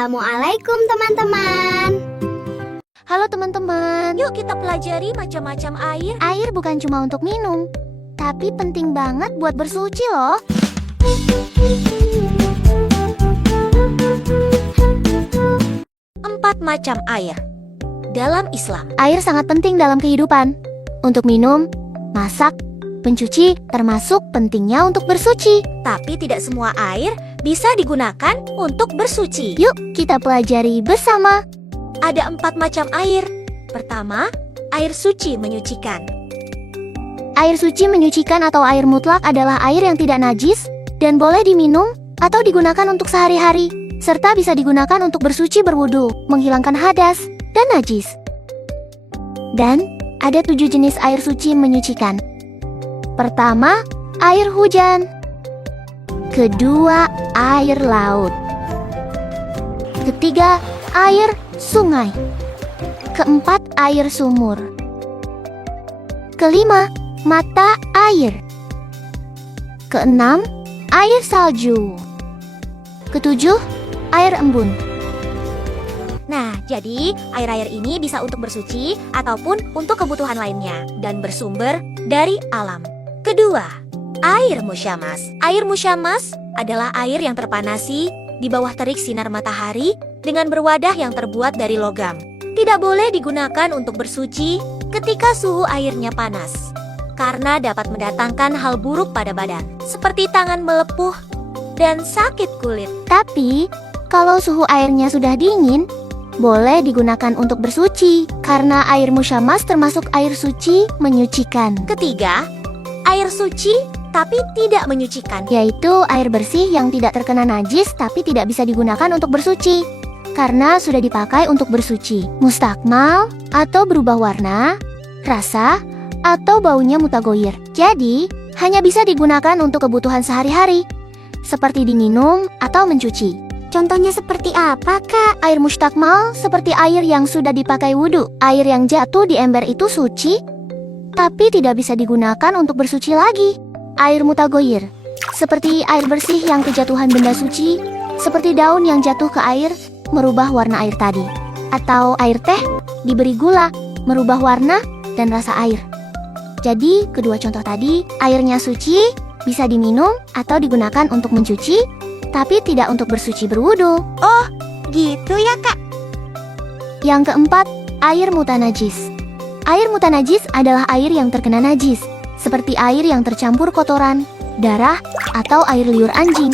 Assalamualaikum teman-teman. Halo teman-teman. Yuk kita pelajari macam-macam air. Air bukan cuma untuk minum, tapi penting banget buat bersuci loh. Empat macam air dalam Islam. Air sangat penting dalam kehidupan. Untuk minum, masak, pencuci, termasuk pentingnya untuk bersuci. Tapi tidak semua air bisa digunakan untuk bersuci. Yuk kita pelajari bersama. Ada 4 macam air. Pertama, air suci menyucikan. Air suci menyucikan atau air mutlak adalah air yang tidak najis dan boleh diminum atau digunakan untuk sehari-hari, serta bisa digunakan untuk bersuci berwudu, menghilangkan hadas dan najis. Dan ada 7 jenis air suci menyucikan. Pertama, air hujan. Kedua, air laut. Ketiga, air sungai. Keempat, air sumur. Kelima, mata air. Keenam, air salju. Ketujuh, air embun. Nah, jadi air-air ini bisa untuk bersuci ataupun untuk kebutuhan lainnya dan bersumber dari alam. Kedua, air musyamas. Air musyamas adalah air yang terpanasi di bawah terik sinar matahari dengan berwadah yang terbuat dari logam. Tidak boleh digunakan untuk bersuci ketika suhu airnya panas, karena dapat mendatangkan hal buruk pada badan, seperti tangan melepuh dan sakit kulit. Tapi, kalau suhu airnya sudah dingin, boleh digunakan untuk bersuci, karena air musyamas termasuk air suci menyucikan. Ketiga, air suci tapi tidak menyucikan, Yaitu air bersih yang tidak terkena najis tapi tidak bisa digunakan untuk bersuci, karena sudah dipakai untuk bersuci. Mustakmal atau berubah warna, rasa, atau baunya mutagoyir. Jadi, hanya bisa digunakan untuk kebutuhan sehari-hari, seperti diminum atau mencuci. Contohnya seperti apa, Kak? Air mustakmal seperti air yang sudah dipakai wudhu. Air yang jatuh di ember itu suci, tapi tidak bisa digunakan untuk bersuci lagi. Air mutagoyir seperti air bersih yang kejatuhan benda suci, seperti daun yang jatuh ke air, merubah warna air tadi. Atau air teh diberi gula, merubah warna dan rasa air. Jadi, kedua contoh tadi, airnya suci, bisa diminum atau digunakan untuk mencuci, tapi tidak untuk bersuci berwudu. Oh, gitu ya Kak? Yang keempat, air mutanajis. Air mutanajis adalah air yang terkena najis, seperti air yang tercampur kotoran, darah, atau air liur anjing.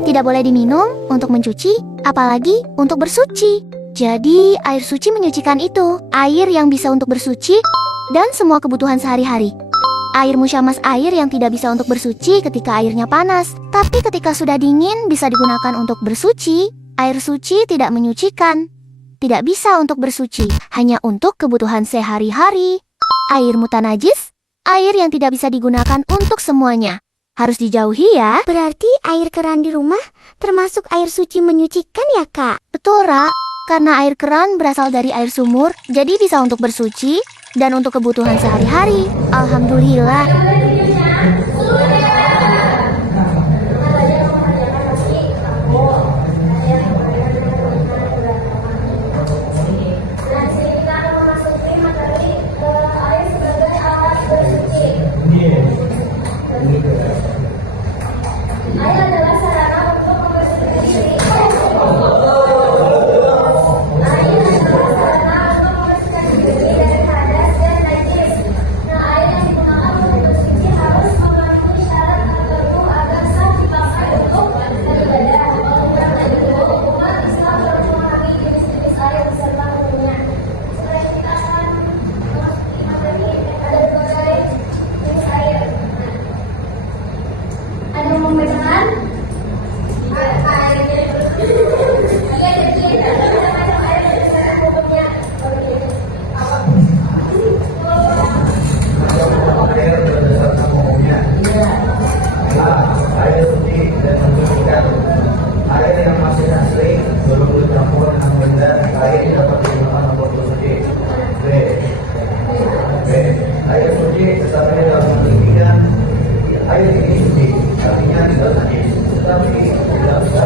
Tidak boleh diminum untuk mencuci, apalagi untuk bersuci. Jadi, air suci menyucikan itu, air yang bisa untuk bersuci, dan semua kebutuhan sehari-hari. Air musyamas air yang tidak bisa untuk bersuci ketika airnya panas, tapi ketika sudah dingin bisa digunakan untuk bersuci. Air suci tidak menyucikan, tidak bisa untuk bersuci, hanya untuk kebutuhan sehari-hari. Air mutanajis, air yang tidak bisa digunakan untuk semuanya, harus dijauhi ya. Berarti air keran di rumah termasuk air suci menyucikan ya, Kak? Betul, Ra. Karena air keran berasal dari air sumur, jadi bisa untuk bersuci dan untuk kebutuhan sehari-hari. Alhamdulillah. Air ini suci, artinya tidak najis, tetapi tidak bisa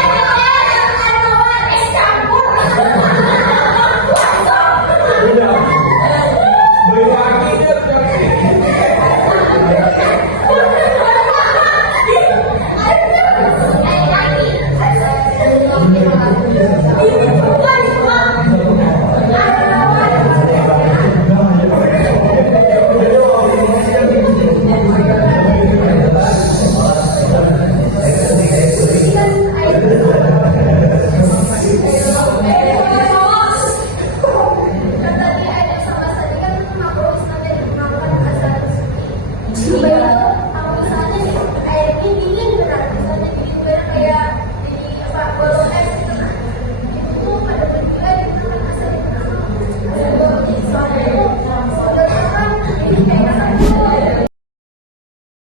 Ayo